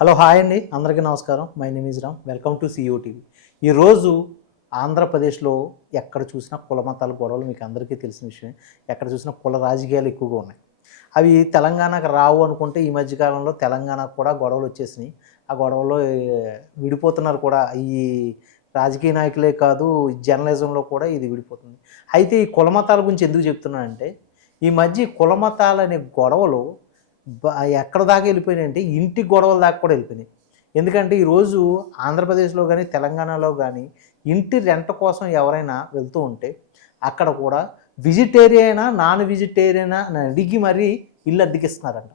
Hello hi అండి, అందరికీ నమస్కారం. My name is Ram. Welcome to సియో టీవీ. ఈరోజు ఆంధ్రప్రదేశ్లో ఎక్కడ చూసినా కుల మతాల గొడవలు మీకు అందరికీ తెలిసిన విషయమే. ఎక్కడ చూసినా కుల రాజకీయాలు ఎక్కువగా ఉన్నాయి. అవి తెలంగాణకు రావు అనుకుంటే ఈ మధ్యకాలంలో తెలంగాణకు కూడా గొడవలు వచ్చేసినాయి. ఆ గొడవల్లో విడిపోతున్నారు కూడా. ఈ రాజకీయ నాయకులే కాదు, జర్నలిజంలో కూడా ఇది విడిపోతుంది. అయితే ఈ కుల మతాల గురించి ఎందుకు చెప్తున్నానంటే, ఈ మధ్య కుల మతాలనే గొడవలు ఎక్కడ దాకా వెళ్ళిపోయినాయంటే ఇంటి గొడవల దాకా కూడా వెళ్ళిపోయినాయి. ఎందుకంటే ఈరోజు ఆంధ్రప్రదేశ్లో కానీ తెలంగాణలో కానీ ఇంటి రెంట్ కోసం ఎవరైనా వెళ్తూ ఉంటే అక్కడ కూడా వెజిటేరియనా నాన్ వెజిటేరియనా అని అడిగి మరీ ఇల్లు అద్దెకిస్తున్నారంట.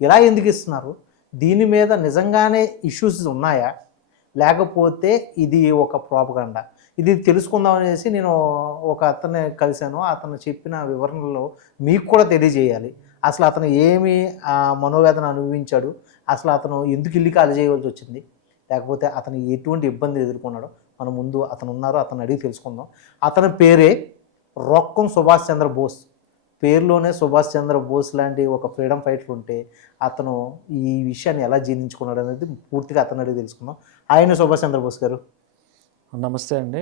ఇలా ఎందుకు ఇస్తున్నారు? దీని మీద నిజంగానే ఇష్యూస్ ఉన్నాయా, లేకపోతే ఇది ఒక ప్రోపగండా? ఇది తెలుసుకుందాం అనేసి నేను ఒక అతన్ని కలిశాను. అతను చెప్పిన వివరణలో మీకు కూడా తెలియజేయాలి. అసలు అతను ఏమి మనోవేదన అనుభవించాడు, అసలు అతను ఎందుకు ఇల్లు ఖాళీ చేయవలసి వచ్చింది, లేకపోతే అతను ఎటువంటి ఇబ్బంది ఎదుర్కొన్నాడో మనం ముందు అతను ఉన్నారో అతను అడిగి తెలుసుకుందాం. అతని పేరే రొక్కం సుభాష్ చంద్ర బోస్. పేరులోనే సుభాష్ చంద్ర బోస్ లాంటి ఒక ఫ్రీడమ్ ఫైటర్ ఉంటే అతను ఈ విషయాన్ని ఎలా జీర్ణించుకున్నాడు అనేది పూర్తిగా అతను అడిగి తెలుసుకుందాం. ఆయన సుభాష్ చంద్ర బోస్ గారు నమస్తే అండి.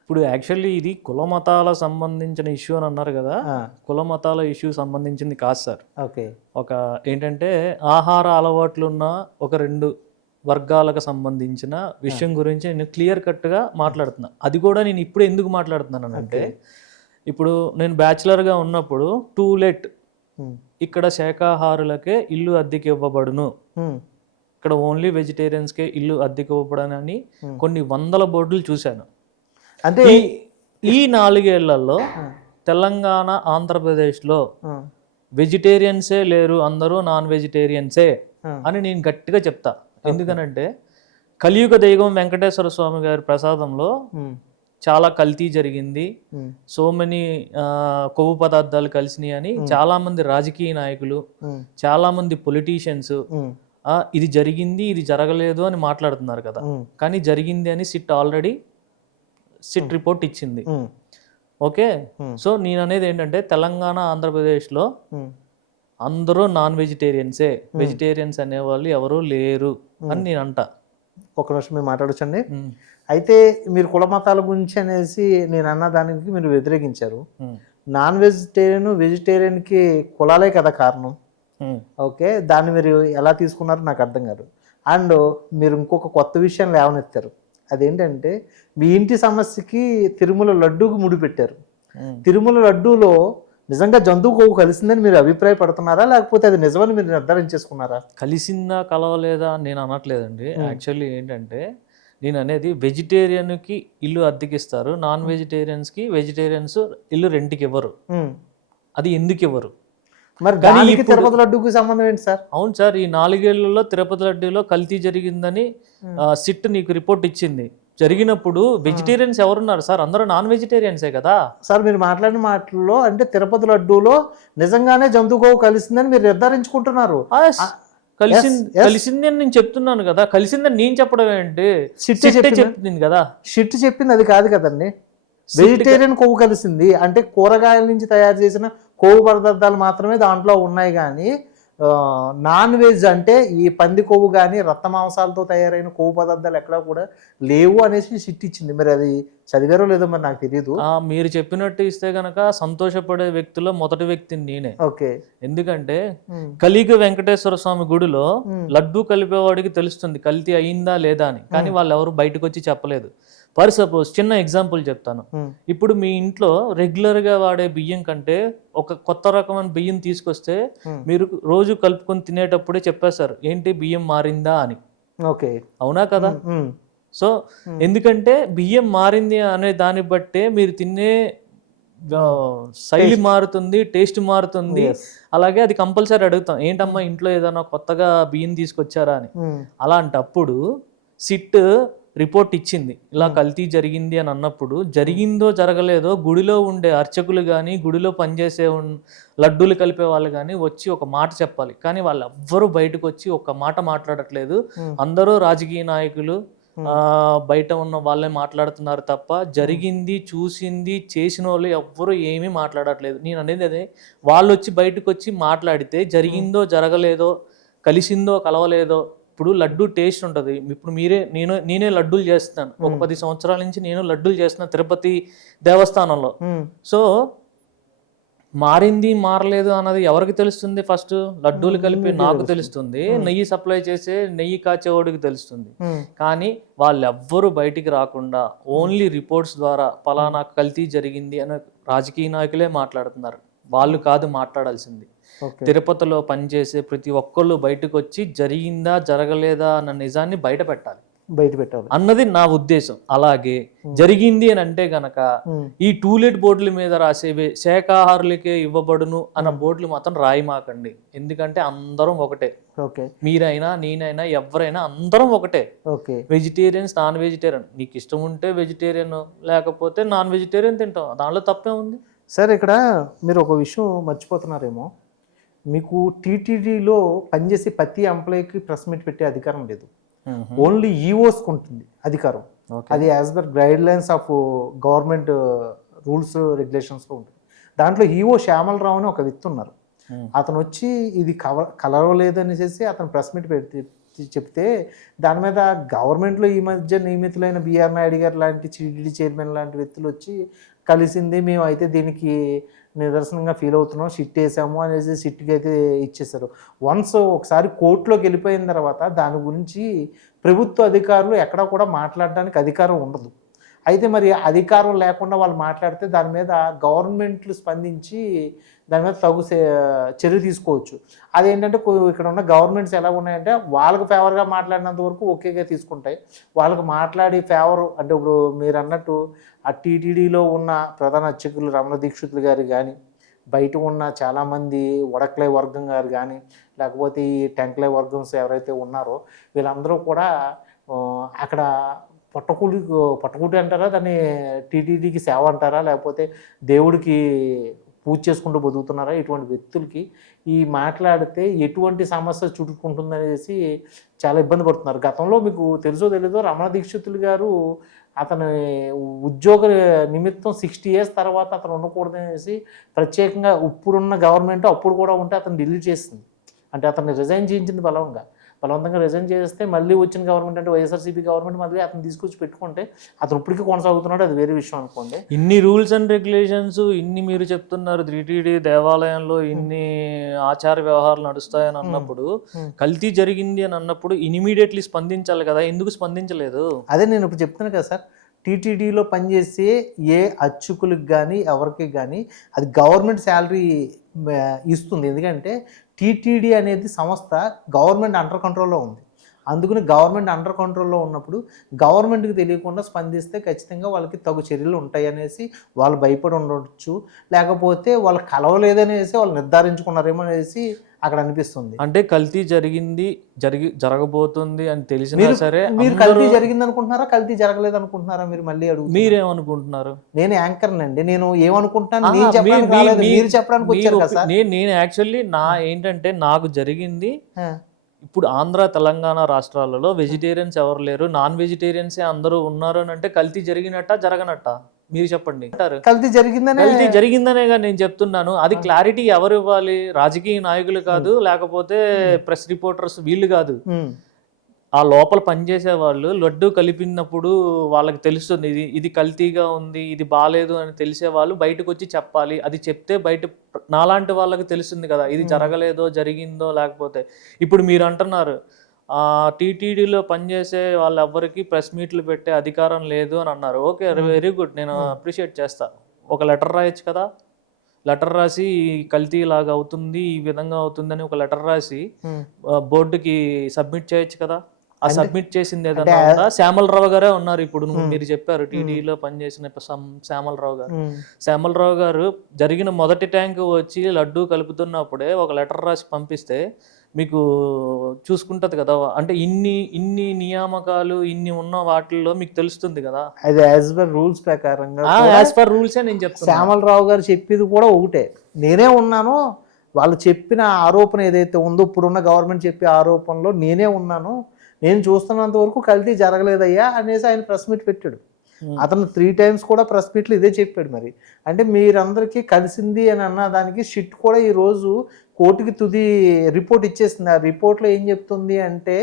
ఇప్పుడు యాక్చువల్లీ ఇది కుల మతాల సంబంధించిన ఇష్యూ అని అన్నారు కదా. కుల మతాల ఇష్యూ సంబంధించింది కాదు సార్. ఓకే, ఒక ఏంటంటే ఆహార అలవాట్లున్న ఒక రెండు వర్గాలకు సంబంధించిన విషయం గురించి నేను క్లియర్ కట్గా మాట్లాడుతున్నా. అది కూడా నేను ఇప్పుడు ఎందుకు మాట్లాడుతున్నాను అంటే, ఇప్పుడు నేను బ్యాచిలర్గా ఉన్నప్పుడు టూలెట్ ఇక్కడ శాకాహారులకే ఇల్లు అద్దెకి ఇవ్వబడును, ఇక్కడ ఓన్లీ వెజిటేరియన్స్కే ఇల్లు అద్దెకి ఇవ్వబడనని కొన్ని వందల బోర్డులు చూశాను. అంటే ఈ 4 ఏళ్లలో తెలంగాణ ఆంధ్రప్రదేశ్లో వెజిటేరియన్సే లేరు, అందరూ నాన్ వెజిటేరియన్సే అని నేను గట్టిగా చెప్తా. ఎందుకనంటే కలియుగ దైవం వెంకటేశ్వర స్వామి గారి ప్రసాదంలో చాలా కల్తీ జరిగింది, సో మెనీ కొవ్వు పదార్థాలు కలిసినాయి అని చాలా మంది రాజకీయ నాయకులు, చాలా మంది పొలిటీషియన్స్ ఇది జరిగింది ఇది జరగలేదు అని మాట్లాడుతున్నారు కదా. కానీ జరిగింది అని సిట్ రిపోర్ట్ ఇచ్చింది. ఓకే, సో నేను అనేది ఏంటంటే తెలంగాణ ఆంధ్రప్రదేశ్లో అందరూ నాన్ వెజిటేరియన్సే, వెజిటేరియన్స్ అనేవాళ్ళు ఎవరు లేరు అని నేను అంట. ఒక నిమిషం మీరు మాట్లాడొచ్చండి. అయితే మీరు కుల మతాల గురించి అనేసి నేను అన్న దానికి మీరు వ్యతిరేకించారు. నాన్ వెజిటేరియన్ వెజిటేరియన్కి కులాలే కదా కారణం. ఓకే, దాన్ని మీరు ఎలా తీసుకున్నారో నాకు అర్థం కాదు. అండ్ మీరు ఇంకొక కొత్త విషయం లేవనెత్తారు. అదేంటంటే మీ ఇంటి సమస్యకి తిరుమల లడ్డూకి ముడిపెట్టారు. తిరుమల లడ్డూలో నిజంగా జంతువు కొవ్వు కలిసిందని మీరు అభిప్రాయపడుతున్నారా, లేకపోతే అది నిజమని మీరు నిర్ధారించేసుకున్నారా? కలిసిందా కలవలేదా నేను అనట్లేదండి. యాక్చువల్లీ ఏంటంటే నేను అనేది వెజిటేరియన్కి ఇల్లు అద్దెకిస్తారు, నాన్ వెజిటేరియన్స్కి వెజిటేరియన్స్ ఇల్లు రెంట్కి ఇవ్వరు. అది ఎందుకు ఇవ్వరు? మరి దానికి తిరుపతి లడ్డూకి సంబంధం ఏంటి సార్? అవును సార్, ఈ 4 ఏళ్లలో తిరుపతి లడ్డూలో కల్తీ జరిగిందని సిట్ నీకు రిపోర్ట్ ఇచ్చింది. జరిగినప్పుడు వెజిటేరియన్స్ ఎవరున్నారు సార్? అందరూ నాన్ వెజిటేరియన్సే కదా సార్. మీరు మాట్లాడిన మాటల్లో అంటే తిరుపతి లడ్డూలో నిజంగానే జంతు కొవ్వు కలిసిందని మీరు నిర్ధారించుకుంటున్నారు. కలిసింది అని నేను చెప్తున్నాను కదా. కలిసిందని నేను చెప్పడం ఏంటి? చెప్తుంది కదా. షిట్ చెప్పింది అది కాదు కదండి. వెజిటేరియన్ కొవ్వు కలిసింది అంటే కూరగాయల నుంచి తయారు చేసిన కొవ్వు పదార్థాలు మాత్రమే దాంట్లో ఉన్నాయి, కానీ నాన్ వెజ్ అంటే ఈ పంది కొవ్వు కానీ రక్త మాంసాలతో తయారైన కొవ్వు పదార్థాలు ఎక్కడా కూడా లేవు అనేసి షిట్ ఇచ్చింది. మరి అది చదివారో లేదో మరి నాకు తెలియదు. మీరు చెప్పినట్టు ఇస్తే గనక సంతోషపడే వ్యక్తిలో మొదటి వ్యక్తిని నేనే. ఓకే, ఎందుకంటే కలియుగ వెంకటేశ్వర స్వామి గుడిలో లడ్డూ కలిపేవాడికి తెలుస్తుంది కల్తీ అయిందా లేదా అని, కానీ వాళ్ళు ఎవరు బయటకు వచ్చి చెప్పలేదు. ఫర్ సపోజ్ చిన్న ఎగ్జాంపుల్ చెప్తాను. ఇప్పుడు మీ ఇంట్లో రెగ్యులర్ గా వాడే బియ్యం కంటే ఒక కొత్త రకమైన బియ్యం తీసుకొస్తే మీరు రోజు కలుపుకొని తినేటప్పుడే చెప్పేస్తారు ఏంటి బియ్యం మారిందా అని. ఓకే, అవునా కదా? సో ఎందుకంటే బియ్యం మారింది అనే దాన్ని బట్టే మీరు తినే శైలి మారుతుంది, టేస్ట్ మారుతుంది. అలాగే అది కంపల్సరీ అడుగుతాం ఏంటమ్మా ఇంట్లో ఏదైనా కొత్తగా బియ్యం తీసుకొచ్చారా అని. అలాంటప్పుడు సిట్ రిపోర్ట్ ఇచ్చింది ఇలా కల్తీ జరిగింది అని అన్నప్పుడు జరిగిందో జరగలేదో గుడిలో ఉండే అర్చకులు కానీ గుడిలో పనిచేసే లడ్డూలు కలిపే వాళ్ళు కానీ వచ్చి ఒక మాట చెప్పాలి. కానీ వాళ్ళు ఎవ్వరూ బయటకు వచ్చి ఒక మాట మాట్లాడట్లేదు. అందరూ రాజకీయ నాయకులు బయట ఉన్న వాళ్ళే మాట్లాడుతున్నారు తప్ప జరిగింది చూసింది చేసిన వాళ్ళు ఎవ్వరూ ఏమీ మాట్లాడట్లేదు. నేను అనేది అదే, వాళ్ళు వచ్చి బయటకు వచ్చి మాట్లాడితే జరిగిందో జరగలేదో కలిసిందో కలవలేదో, ఇప్పుడు లడ్డు టేస్ట్ ఉంటుంది. ఇప్పుడు నేనే లడ్డూలు చేస్తున్నాను, ఒక 10 సంవత్సరాల నుంచి నేను లడ్డూలు చేస్తున్నాను తిరుపతి దేవస్థానంలో. సో మారింది మారలేదు అన్నది ఎవరికి తెలుస్తుంది? ఫస్ట్ లడ్డూలు కలిపి నాకు తెలుస్తుంది, నెయ్యి సప్లై చేసే నెయ్యి కాచేవాడికి తెలుస్తుంది. కానీ వాళ్ళెవ్వరూ బయటికి రాకుండా ఓన్లీ రిపోర్ట్స్ ద్వారా పలానా కల్తీ జరిగింది అని రాజకీయ నాయకులే మాట్లాడుతున్నారు. వాళ్ళు కాదు మాట్లాడాల్సింది. తిరుపతిలో పనిచేసే ప్రతి ఒక్కళ్ళు బయటకు వచ్చి జరిగిందా జరగలేదా అన్న నిజాన్ని బయట పెట్టాలి అన్నది నా ఉద్దేశం. అలాగే జరిగింది అని అంటే గనక ఈ టూలెట్ బోర్డుల మీద రాసేవి శాఖాహారులకే ఇవ్వబడును అన్న బోర్డులు మాత్రం రాయమాకండి. ఎందుకంటే అందరం ఒకటే, మీరైనా నేనైనా ఎవరైనా అందరం ఒకటే. వెజిటేరియన్స్ నాన్ వెజిటేరియన్, నీకు ఇష్టం ఉంటే వెజిటేరియన్ లేకపోతే నాన్ వెజిటేరియన్ తింటాం, దానిలో తప్పే ఉంది. సార్ ఇక్కడ మీరు ఒక విషయం మర్చిపోతున్నారేమో, మీకు టీటీడీలో పనిచేసే ప్రతి ఎంప్లాయీకి ప్రెస్ మీట్ పెట్టే అధికారం లేదు. ఓన్లీ ఈఓస్కి ఉంటుంది అధికారం. అది as per guidelines of government rules రెగ్యులేషన్స్లో ఉంటుంది. దాంట్లో ఈఓ శ్యామలరావు అని ఒక వ్యక్తి ఉన్నారు. అతను వచ్చి ఇది కలవలేదు అనేసి అతను ప్రెస్ మీట్ చెప్తే దాని మీద గవర్నమెంట్లో ఈ మధ్య నియమితులైన బిఆర్ నాయుడు గారు లాంటి టీటీడీ చైర్మన్ లాంటి వ్యక్తులు వచ్చి కలిసింది, మేము అయితే దీనికి నిదర్శనంగా ఫీల్ అవుతున్నాం, షిట్ వేసాము అనేసి షిట్కి అయితే ఇచ్చేసారు. వన్స్ ఒకసారి కోర్టులోకి వెళ్ళిపోయిన తర్వాత దాని గురించి ప్రభుత్వ అధికారులు ఎక్కడా కూడా మాట్లాడడానికి అధికారం ఉండదు. అయితే మరి అధికారం లేకుండా వాళ్ళు మాట్లాడితే దాని మీద గవర్నమెంట్లు స్పందించి దాని మీద తగు చర్య తీసుకోవచ్చు. అదేంటంటే ఇక్కడ ఉన్న గవర్నమెంట్స్ ఎలా ఉన్నాయంటే వాళ్ళకు ఫేవర్గా మాట్లాడినంత వరకు ఓకేగా తీసుకుంటాయి. వాళ్ళకు మాట్లాడి ఫేవర్ అంటే ఇప్పుడు మీరు అన్నట్టు ఆ టీటీడీలో ఉన్న ప్రధాన అర్చకులు రమణ దీక్షితులు గారు కానీ, బయట ఉన్న చాలామంది వడక్లై వర్గం గారు కానీ, లేకపోతే ఈ టెంక్లై వర్గంస్ ఎవరైతే ఉన్నారో వీళ్ళందరూ కూడా అక్కడ పొట్టకూటి అంటారా, దాన్ని టీటీడీకి సేవ అంటారా, లేకపోతే దేవుడికి పూజ చేసుకుంటూ బతుకుతున్నారా, ఇటువంటి వ్యక్తులకి ఈ మాట్లాడితే ఎటువంటి సమస్య చుట్టుకుంటుందనేసి చాలా ఇబ్బంది పడుతున్నారు. గతంలో మీకు తెలుసో తెలీదో రమణ దీక్షితులు గారు అతని ఉద్యోగ నిమిత్తం 60 years తర్వాత అతను ఉండకూడదనేసి ప్రత్యేకంగా ఇప్పుడున్న గవర్నమెంట్ అప్పుడు కూడా ఉంటే అతను డిలీట్ చేసింది. అంటే అతన్ని రిజైన్ చేయించింది బలవంతంగా రిజైన్ చేస్తే మళ్ళీ వచ్చిన గవర్నమెంట్ అంటే వైఎస్ఆర్సీపీ గవర్నమెంట్ మళ్ళీ అతను తీసుకొచ్చి పెట్టుకుంటే అతను ఇప్పటికీ కొనసాగుతున్నాడు, అది వేరే విషయం అనుకోండి. ఇన్ని రూల్స్ అండ్ రెగ్యులేషన్స్ ఇన్ని మీరు చెప్తున్నారు, టీటీడీ దేవాలయంలో ఇన్ని ఆచార వ్యవహారాలు నడుస్తాయని అన్నప్పుడు, కల్తీ జరిగింది అని అన్నప్పుడు ఇమీడియట్లీ స్పందించాలి కదా, ఎందుకు స్పందించలేదు? అదే నేను ఇప్పుడు చెప్తున్నాను కదా సార్, టీటీడీలో పనిచేసే ఏ అర్చకులకు కానీ ఎవరికి కానీ అది గవర్నమెంట్ శాలరీ ఇస్తుంది. ఎందుకంటే టీటీడీ అనేది సంస్థ గవర్నమెంట్ అండర్ కంట్రోల్లో ఉంది. అందుకని గవర్నమెంట్ అండర్ కంట్రోల్లో ఉన్నప్పుడు గవర్నమెంట్కి తెలియకుండా స్పందిస్తే ఖచ్చితంగా వాళ్ళకి తగు చర్యలు ఉంటాయి అనేసి వాళ్ళు భయపడి ఉండవచ్చు, లేకపోతే వాళ్ళు కలవలేదనేసి వాళ్ళు నిర్ధారించుకున్నారేమో అనేసి అక్కడ అనిపిస్తుంది. అంటే కల్తీ జరగబోతుంది అని తెలిసినా సరే మీరు కల్తీ జరిగింది అనుకుంటున్నారా, కల్తీ జరగలేదు అనుకుంటున్నారా? మీరు మళ్ళీ అడుగు, మీరేమనుకుంటున్నారు? నేను యాంకర్ నండి, నేను ఏమనుకుంటాను మీరు చెప్పడానికి వచ్చారు కదా సార్. నేను యాక్చువల్లీ ఏంటంటే నాకు జరిగింది, ఇప్పుడు ఆంధ్ర తెలంగాణ రాష్ట్రాలలో వెజిటేరియన్స్ ఎవరు లేరు, నాన్ వెజిటేరియన్సే అందరూ ఉన్నారు అని అంటే కల్తీ జరిగినట్ట జరగనట్ట మీరు చెప్పండి. కల్తీ జరిగిందనేగా నేను చెప్తున్నాను. అది క్లారిటీ ఎవరు ఇవ్వాలి? రాజకీయ నాయకులు కాదు, లేకపోతే ప్రెస్ రిపోర్టర్స్ వీళ్ళు కాదు. ఆ లోపల పనిచేసే వాళ్ళు లడ్డు కలిపినప్పుడు వాళ్ళకి తెలుస్తుంది ఇది కల్తీగా ఉంది, ఇది బాగాలేదు అని తెలిసే వాళ్ళు బయటకు వచ్చి చెప్పాలి. అది చెప్తే బయట నాలాంటి వాళ్ళకి తెలుస్తుంది కదా ఇది జరగలేదో జరిగిందో. లేకపోతే ఇప్పుడు మీరు అంటున్నారు టీటీడీలో పనిచేసే వాళ్ళెవ్వరికి ప్రెస్ మీట్లు పెట్టే అధికారం లేదు అని అన్నారు. ఓకే, వెరీ గుడ్, నేను అప్రిషియేట్ చేస్తా. ఒక లెటర్ రాయొచ్చు కదా, లెటర్ రాసి కల్తీ లాగా అవుతుంది, ఈ విధంగా అవుతుందని ఒక లెటర్ రాసి బోర్డుకి సబ్మిట్ చేయొచ్చు కదా. ఆ సబ్మిట్ చేసింది ఏదన్నా శ్యామలరావు గారే ఉన్నారు. ఇప్పుడు మీరు చెప్పారు టీటీడీలో పనిచేసిన శ్యామలరావు గారు జరిగిన మొదటి ట్యాంక్ వచ్చి లడ్డు కలుపుతున్నప్పుడే ఒక లెటర్ రాసి పంపిస్తే మీకు చూసుకుంటది కదా. అంటే ఇన్ని నియామకాలు ఇన్ని ఉన్న వాటిల్లో మీకు తెలుస్తుంది కదా. అది యాజ్ పర్ రూల్స్ ప్రకారంగా యాజ్ పర్ రూల్సే నేను చెప్తాను. శ్యామలరావు గారు చెప్పేది కూడా ఒకటే, నేనే ఉన్నాను, వాళ్ళు చెప్పిన ఆరోపణ ఏదైతే ఉందో ఇప్పుడున్న గవర్నమెంట్ చెప్పే ఆరోపణలో నేనే ఉన్నాను, నేను చూస్తున్నంత వరకు కల్తీ జరగలేదయ్యా అనేసి ఆయన ప్రెస్ మీట్ పెట్టాడు. అతను 3 times కూడా ప్రెస్ మీట్లు ఇదే చెప్పాడు. మరి అంటే మీరందరికీ కలిసింది అని అన్న దానికి షిట్ కూడా ఈరోజు కోర్టుకి తుది రిపోర్ట్ ఇచ్చేసింది. ఆ రిపోర్ట్లో ఏం చెప్తుంది అంటే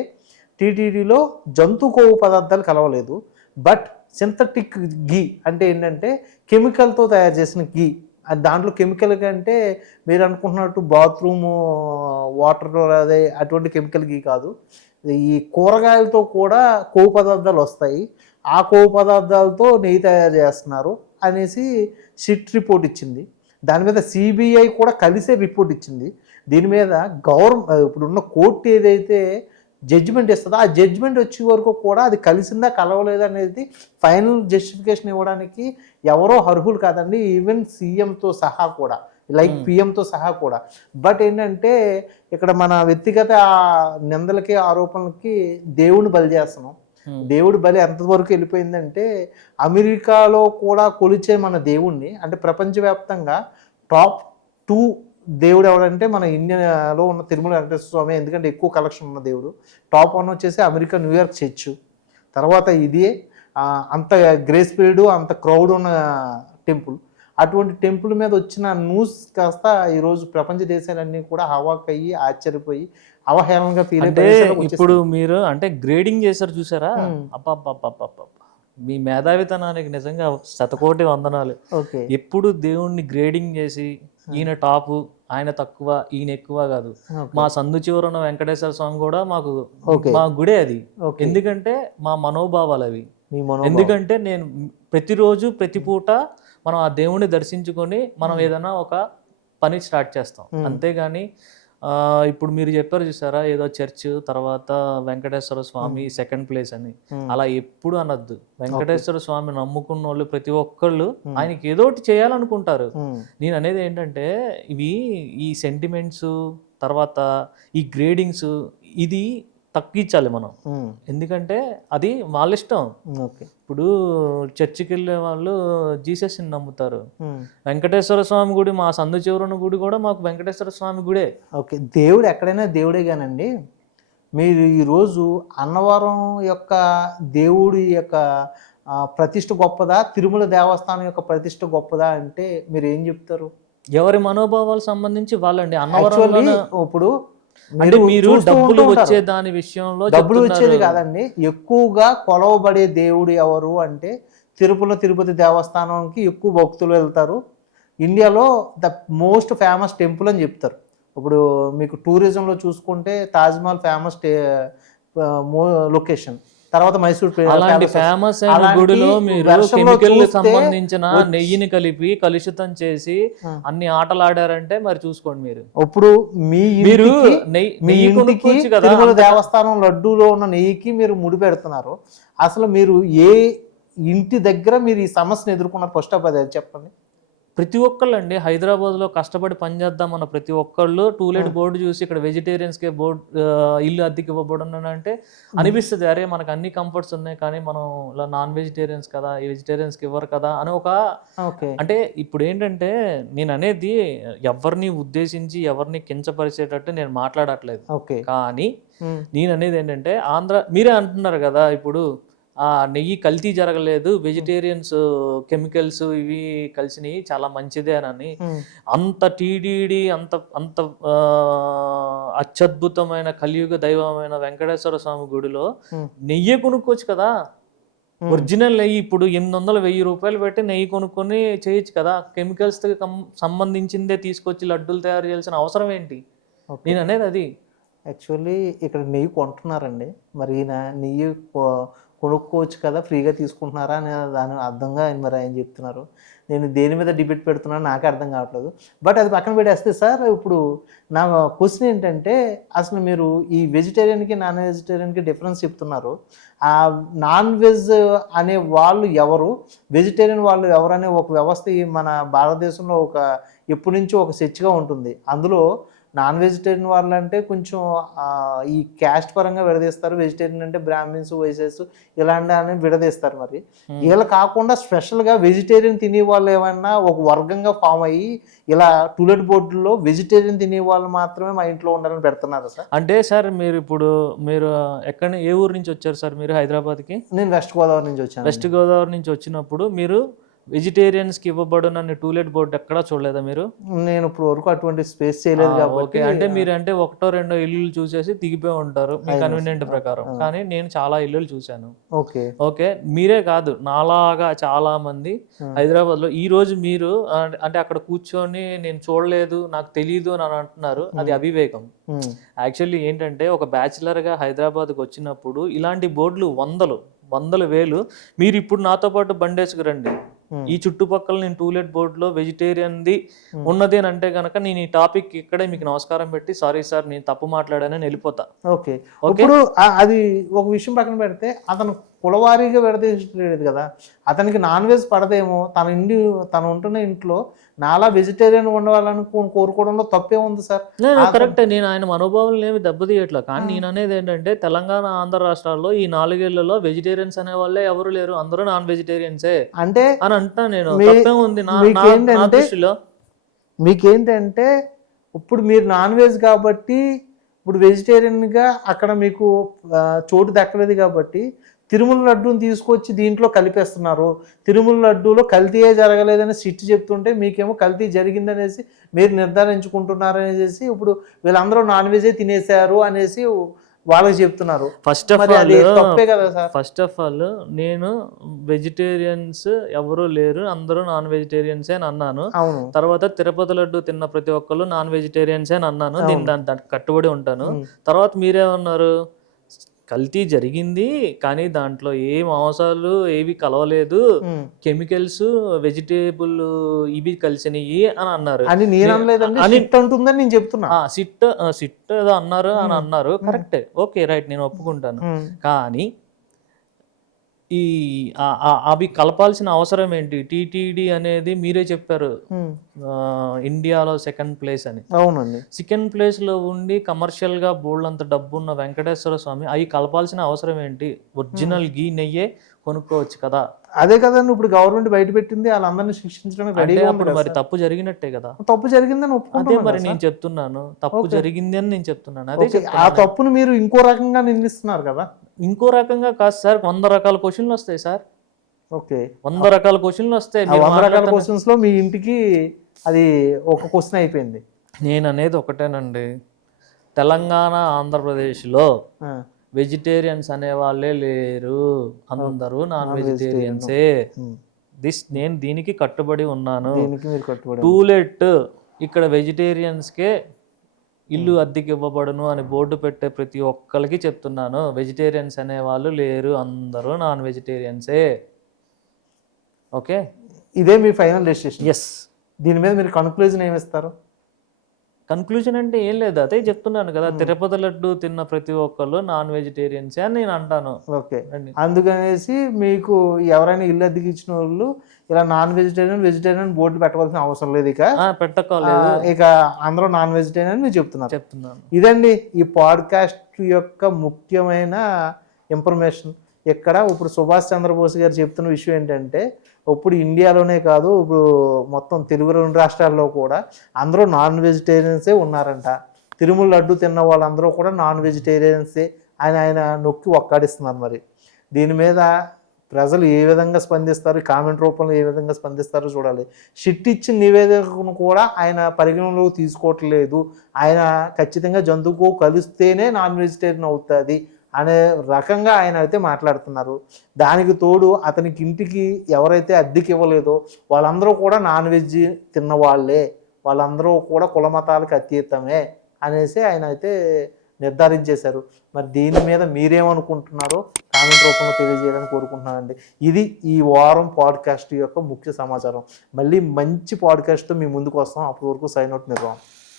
టీటీడీలో జంతు కొవ్వు పదార్థాలు కలవలేదు, బట్ సింథటిక్ గీ అంటే ఏంటంటే కెమికల్తో తయారు చేసిన గీ. అది దాంట్లో కెమికల్ అంటే మీరు అనుకుంటున్నట్టు బాత్రూమ్ వాటర్ అదే అటువంటి కెమికల్ గీ కాదు. ఈ కూరగాయలతో కూడా కొవ్వు పదార్థాలు వస్తాయి, ఆ కొవ్వు పదార్థాలతో నెయ్యి తయారు చేస్తున్నారు అనేసి సిట్ రిపోర్ట్ ఇచ్చింది. దాని మీద సిబిఐ కూడా కలిసే రిపోర్ట్ ఇచ్చింది. దీని మీద ఇప్పుడున్న కోర్టు ఏదైతే జడ్జిమెంట్ ఇస్తుందో ఆ జడ్జిమెంట్ వచ్చే వరకు కూడా అది కలిసిందా కలవలేదా అనేది ఫైనల్ జస్టిఫికేషన్ ఇవ్వడానికి ఎవరో అర్హులు కాదండి, ఈవెన్ సీఎంతో సహా కూడా, లైక్ పిఎంతో సహా కూడా. బట్ ఏంటంటే ఇక్కడ మన వ్యక్తిగత నిందలకి ఆరోపణలకి దేవుడిని బలి చేస్తున్నాం. దేవుడి బలి ఎంతవరకు వెళ్ళిపోయిందంటే అమెరికాలో కూడా కొలిచే మన దేవుణ్ణి, అంటే ప్రపంచవ్యాప్తంగా టాప్ 2 దేవుడు ఎవడంటే మన ఇండియాలో ఉన్న తిరుమల వెంకటేశ్వర స్వామి, ఎందుకంటే ఎక్కువ కలెక్షన్ ఉన్న దేవుడు. టాప్ 1 వచ్చేసి అమెరికా న్యూయార్క్ చర్చ్, తర్వాత ఇదే అంత గ్రేస్ పీరియడ్ అంత క్రౌడ్ ఉన్న టెంపుల్. అటువంటి టెంపుల్ మీద వచ్చిన న్యూస్ కాస్త ఈరోజు ప్రపంచ దేశాలన్నీ కూడా హవాకయ్యి ఆశ్చర్యపోయి అవహేళనగా ఫీల్ అంటే ఇప్పుడు మీరు అంటే గ్రేడింగ్ చేశారు చూసారా, అబ్బా మీ మేధావితనానికి నిజంగా శతకోటి వందనాలు. ఎప్పుడు దేవుణ్ణి గ్రేడింగ్ చేసి ఈయన టాపు ఆయన తక్కువ ఈయన ఎక్కువ కాదు. మా సందు చివరన వెంకటేశ్వర స్వామి కూడా మా గుడే అది. ఎందుకంటే మా మనోభావాలు అవి. ఎందుకంటే నేను ప్రతిరోజు ప్రతి పూట మనం ఆ దేవుణ్ణి దర్శించుకొని మనం ఏదైనా ఒక పని స్టార్ట్ చేస్తాం. అంతేగాని ఇప్పుడు మీరు చెప్పారు చూసారా ఏదో చర్చ్ తర్వాత వెంకటేశ్వర స్వామి సెకండ్ ప్లేస్ అని, అలా ఎప్పుడు అనొద్దు. వెంకటేశ్వర స్వామి నమ్ముకున్న వాళ్ళు ప్రతి ఒక్కళ్ళు ఆయనకి ఏదో ఒకటి చేయాలనుకుంటారు. నేను అనేది ఏంటంటే ఈ సెంటిమెంట్స్ తర్వాత ఈ గ్రేడింగ్స్ ఇది తగ్గించాలి మనం. ఎందుకంటే అది వాళ్ళ ఇష్టం. ఇప్పుడు చర్చికి వెళ్ళే వాళ్ళు జీసస్ని నమ్ముతారు. వెంకటేశ్వర స్వామి గుడి, మా సందు చివరన గుడి కూడా మాకు వెంకటేశ్వర స్వామి గుడే. దేవుడు ఎక్కడైనా దేవుడే కానండి. మీరు ఈరోజు అన్నవరం యొక్క దేవుడి యొక్క ప్రతిష్ఠ గొప్పదా, తిరుమల దేవస్థానం యొక్క ప్రతిష్ఠ గొప్పదా అంటే మీరు ఏం చెప్తారు? ఎవరి మనోభావాలకు సంబంధించి వాళ్ళండి. అన్నవరం ఇప్పుడు అంటే మీరు డబ్బులు వచ్చే దాని విషయంలో డబ్బులు వచ్చేది కాదండి, ఎక్కువగా కొలవబడే దేవుడు ఎవరు అంటే తిరుపతి దేవస్థానానికి ఎక్కువ భక్తులు వెళ్తారు. ఇండియాలో ద మోస్ట్ ఫేమస్ టెంపుల్ అని చెప్తారు. ఇప్పుడు మీకు టూరిజంలో చూసుకుంటే తాజ్మహల్ ఫేమస్ లొకేషన్, తర్వాత మైసూర్ అలాంటి ఫేమస్ అయిన గుడిలో మీరు కెమికల్ సంబంధించిన నెయ్యిని కలిపి కలుషితం చేసి అన్ని ఆటలాడారంటే మరి చూసుకోండి. మీరు ఇప్పుడు మీరు తిరుమల దేవస్థానం లడ్డూలో ఉన్న నెయ్యికి మీరు ముడి పెడుతున్నారు. అసలు మీరు ఏ ఇంటి దగ్గర మీరు ఈ సమస్యను ఎదుర్కొన్నారు? ఫస్ట్ ఆఫ్ అది చెప్పండి. ప్రతి ఒక్కళ్ళు అండి హైదరాబాద్లో కష్టపడి పనిచేద్దాం ప్రతి ఒక్కళ్ళు టూలెట్ బోర్డు చూసి ఇక్కడ వెజిటేరియన్స్కే ఇల్లు అద్దెకి ఇవ్వబడి అంటే అనిపిస్తుంది, అరే మనకు అన్ని కంఫర్ట్స్ ఉన్నాయి కానీ మనం ఇలా నాన్ వెజిటేరియన్స్ కదా, ఈ వెజిటేరియన్స్కి ఇవ్వరు కదా అని అంటే ఇప్పుడు ఏంటంటే నేను అనేది ఎవరిని ఉద్దేశించి ఎవరిని కించపరిచేటట్టు నేను మాట్లాడట్లేదు. కానీ నేను అనేది ఏంటంటే మీరే అంటున్నారు కదా ఇప్పుడు ఆ నెయ్యి కల్తీ జరగలేదు, వెజిటేరియన్స్ కెమికల్స్ ఇవి కలిసినవి చాలా మంచిదే అని. అంత టీడీడీ అంత అంత అత్యద్భుతమైన కలియుగ దైవమైన వెంకటేశ్వర స్వామి గుడిలో నెయ్యి కొనుక్కోవచ్చు కదా, ఒరిజినల్ నెయ్యి. ఇప్పుడు 800-1000 రూపాయలు పెట్టి నెయ్యి కొనుక్కొని చేయొచ్చు కదా. కెమికల్స్ సంబంధించిందే తీసుకొచ్చి లడ్డూలు తయారు చేయాల్సిన అవసరం ఏంటి? నేను అనేది అది. యాక్చువల్లీ ఇక్కడ నెయ్యి కొంటున్నారండి, మరి ఈయన నెయ్యి కొనుక్కోవచ్చు కదా, ఫ్రీగా తీసుకుంటున్నారా అని దాని అర్థంగా మరి ఆయన చెప్తున్నారు. నేను దేని మీద డిబేట్ పెడుతున్నాను నాకే అర్థం కావట్లేదు. బట్ అది పక్కన పెట్టేస్తే సార్, ఇప్పుడు నా క్వశ్చన్ ఏంటంటే అసలు మీరు ఈ వెజిటేరియన్కి నాన్ వెజిటేరియన్కి డిఫరెన్స్ చెప్తున్నారు. ఆ నాన్ వెజ్ అనే వాళ్ళు ఎవరు, వెజిటేరియన్ వాళ్ళు ఎవరు అనే ఒక వ్యవస్థ మన భారతదేశంలో ఎప్పటి నుంచో ఒక చర్చగా ఉంటుంది. అందులో నాన్ వెజిటేరియన్ వాళ్ళు అంటే కొంచెం ఈ క్యాస్ట్ పరంగా విడదీస్తారు, వెజిటేరియన్ అంటే బ్రాహ్మిన్స్ వైసెస్ ఇలాంటి అని విడదీస్తారు. మరి వీళ్ళు కాకుండా స్పెషల్గా వెజిటేరియన్ తినే వాళ్ళు ఏమన్నా ఒక వర్గంగా ఫామ్ అయ్యి ఇలా టూలెట్ బోర్డులో వెజిటేరియన్ తినే వాళ్ళు మాత్రమే మా ఇంట్లో ఉండాలని పెడుతున్నారు సార్. అంటే సార్ మీరు ఎక్కడ ఏ ఊరు నుంచి వచ్చారు సార్? మీరు హైదరాబాద్కి? నేను వెస్ట్ గోదావరి నుంచి వచ్చాను. వెస్ట్ గోదావరి నుంచి వచ్చినప్పుడు మీరు వెజిటేరియన్స్కి ఇవ్వబడునని టూలెట్ బోర్డు ఎక్కడా చూడలేదా మీరు? నేను ఇప్పుడు వరకు అటువంటి స్పేస్ చేయలేదు ఓకే, కాబట్టి. అంటే మీరు అంటే ఒకటో రెండో ఇల్లులు చూసేసి దిగిపోయి ఉంటారు మీ కన్వీనియంట్ ప్రకారం. కానీ నేను చాలా ఇల్లులు చూశాను. ఓకే. ఓకే, మీరే కాదు నాలాగా చాలా మంది హైదరాబాద్లో ఈ రోజు మీరు అంటే అక్కడ కూర్చొని నేను చూడలేదు నాకు తెలియదు అని అంటున్నారు. అది అవివేకం. యాక్చువల్లీ ఏంటంటే ఒక బ్యాచిలర్గా హైదరాబాద్కి వచ్చినప్పుడు ఇలాంటి బోర్డులు వందల వేలు. మీరు ఇప్పుడు నాతో పాటు బండేసుకురండి, ఈ చుట్టుపక్కల నేను టూలెట్ బోర్డులో వెజిటేరియన్ది ఉన్నది అని అంటే కనుక నేను ఈ టాపిక్ ఇక్కడే మీకు నమస్కారం పెట్టి సారీ సార్ నేను తప్పు మాట్లాడానని వెళ్ళిపోతా. ఓకే. ఇప్పుడు అది ఒక విషయం పక్కన పెడితే అతను కులవారీగా విడదీయలేదు కదా, అతనికి నాన్ వెజ్ పడదేమో, తను ఉంటున్న ఇంట్లో నాలా వెజిటేరియన్ ఉండవాలని కోరుకోవడంలో తప్పే ఉంది సార్. కరెక్టే, నేను ఆయన మనోభావాలను ఏమి దెబ్బతీయట్లా. కానీ నేను అనేది ఏంటంటే తెలంగాణ ఆంధ్ర రాష్ట్రాల్లో ఈ 4 ఏళ్లలో వెజిటేరియన్స్ అనే వాళ్ళే ఎవరు లేరు, అందరూ నాన్ వెజిటేరియన్సే అంటే అని అంటున్నా నేను. తప్పే ఉంది నా దృష్టిలో. మీకేంటంటే ఇప్పుడు మీరు నాన్ వెజ్ కాబట్టి ఇప్పుడు వెజిటేరియన్గా అక్కడ మీకు చోటు దక్కలేదు కాబట్టి తిరుమల లడ్డూని తీసుకొచ్చి దీంట్లో కలిపేస్తున్నారు. తిరుమల లడ్డూలో కల్తీయే జరగలేదని సిట్ చెప్తుంటే మీకేమో కల్తీ జరిగిందనేసి మీరు నిర్ధారించుకుంటున్నారు అనేసి ఇప్పుడు వీళ్ళందరూ నాన్ వెజే తినేశారు అనేసి వాళ్ళకి చెప్తున్నారు. ఫస్ట్ ఆఫ్ ఆల్ తప్పే కదా సార్. ఫస్ట్ ఆఫ్ ఆల్ నేను వెజిటేరియన్స్ ఎవరు లేరు, అందరూ నాన్ వెజిటేరియన్సే అని అన్నాను. తర్వాత తిరుపతి లడ్డు తిన్న ప్రతి ఒక్కళ్ళు నాన్ వెజిటేరియన్సే అని అన్నాను. నేను దానికి కట్టుబడి ఉంటాను. తర్వాత మీరేమన్నారు, కల్తీ జరిగింది కానీ దాంట్లో ఏ మాంసాలు ఏవి కలవలేదు, కెమికల్స్ వెజిటేబుల్ ఇవి కలిసినవి అని అన్నారు. సిట్ ఏదో అన్నారు అని అన్నారు. కరెక్టే, ఓకే రైట్, నేను ఒప్పుకుంటాను. కానీ ఈ అవి కలపాల్సిన అవసరం ఏంటి? టీటీడీ అనేది మీరే చెప్పారు ఇండియాలో 2nd ప్లేస్ అని. అవునండి. 2nd ప్లేస్ లో ఉండి కమర్షియల్ గా బోల్డ్ డబ్బు ఉన్న వెంకటేశ్వర స్వామి అవి కలపాల్సిన అవసరం ఏంటి? ఒరిజినల్ గీ నెయ్యే కొనుక్కోవచ్చు కదా. అదే కదండి ఇప్పుడు గవర్నమెంట్ బయట పెట్టింది, వాళ్ళందరినీ శిక్షించడమే. అప్పుడు మరి తప్పు జరిగినట్టే కదా. తప్పు జరిగిందని ఒప్పుకుంటే మరి నేను చెప్తున్నాను తప్పు జరిగింది అని నేను చెప్తున్నాను. అదే ఆ తప్పును మీరు ఇంకో రకంగా నిందిస్తున్నారు కదా. ఇంకో రకంగా కాదు సార్, 100 రకాల క్వశ్చన్లు వస్తాయి సార్. ఓకే, 100 రకాల క్వశ్చన్లు వస్తాయి. 100 రకాల క్వశ్చన్స్ లో మీ ఇంటికి అది ఒక క్వశ్చన్ అయిపోయింది. నేను అనేది ఒకటేనండి, తెలంగాణ ఆంధ్రప్రదేశ్లో వెజిటేరియన్స్ అనే వాళ్ళే లేరు, అందరూ నాన్ వెజిటేరియన్సే. నేను దీనికి కట్టుబడి ఉన్నాను. టూలెట్ ఇక్కడ వెజిటేరియన్స్కే ఇల్లు అద్దెకి ఇవ్వబడును అని బోర్డు పెట్టే ప్రతి ఒక్కరికి చెప్తున్నాను, వెజిటేరియన్స్ అనే వాళ్ళు లేరు, అందరూ నాన్ వెజిటేరియన్సే. ఓకే, ఇదే మీ ఫైనల్ డెసిషన్? ఎస్. దీని మీద మీరు కన్క్లూజన్ ఏమిస్తారు? కన్క్లూజన్ అంటే ఏం లేదు, అదే చెప్తున్నాను కదా, తిరుపతి లడ్డు తిన్న ప్రతి ఒక్కళ్ళు నాన్ వెజిటేరియన్సే అని నేను అంటాను. ఓకే, అందుకనేసి మీకు ఎవరైనా ఇల్లు అద్దెకి ఇచ్చిన వాళ్ళు ఇలా నాన్ వెజిటేరియన్ బోర్డు పెట్టవలసిన అవసరం లేదు, ఇక పెట్టలేదు, ఇక అందరూ నాన్ వెజిటేరియన్ మీరు చెప్తున్నాను. ఇదండి ఈ పాడ్కాస్ట్ యొక్క ముఖ్యమైన ఇన్ఫర్మేషన్. ఇక్కడ ఇప్పుడు సుభాష్ చంద్రబోస్ గారు చెప్తున్న విషయం ఏంటంటే, ఇప్పుడు ఇండియాలోనే కాదు, ఇప్పుడు మొత్తం తెలుగు 2 రాష్ట్రాల్లో కూడా అందరూ నాన్ వెజిటేరియన్సే ఉన్నారంట. తిరుమల లడ్డు తిన్న వాళ్ళందరూ కూడా నాన్ వెజిటేరియన్సే అని ఆయన నొక్కి ఒక్కాడిస్తున్నారు. మరి దీని మీద ప్రజలు ఏ విధంగా స్పందిస్తారు, కామెంట్ రూపంలో ఏ విధంగా స్పందిస్తారో చూడాలి. షిట్ ఇచ్చిన నివేదికను కూడా ఆయన పరిగణనలోకి తీసుకోవట్లేదు. ఆయన ఖచ్చితంగా జంతువుకు కలిస్తేనే నాన్ వెజిటేరియన్ అవుతుంది అనే రకంగా ఆయన అయితే మాట్లాడుతున్నారు. దానికి తోడు అతనికి ఇంటికి ఎవరైతే అద్దెకి ఇవ్వలేదో వాళ్ళందరూ కూడా నాన్ వెజ్ తిన్న వాళ్ళే, వాళ్ళందరూ కూడా కుల మతాలకు అతీతమే అనేసి ఆయన అయితే నిర్ధారించేశారు. మరి దీని మీద మీరేమనుకుంటున్నారో కామెంట్ రూపంలో తెలియజేయాలని కోరుకుంటున్నానండి. ఇది ఈ వారం పాడ్కాస్ట్ యొక్క ముఖ్య సమాచారం. మళ్ళీ మంచి పాడ్కాస్ట్తో మీ ముందుకు వస్తాం. అప్పటి వరకు సైన్ అవుట్ నిర్వహణ.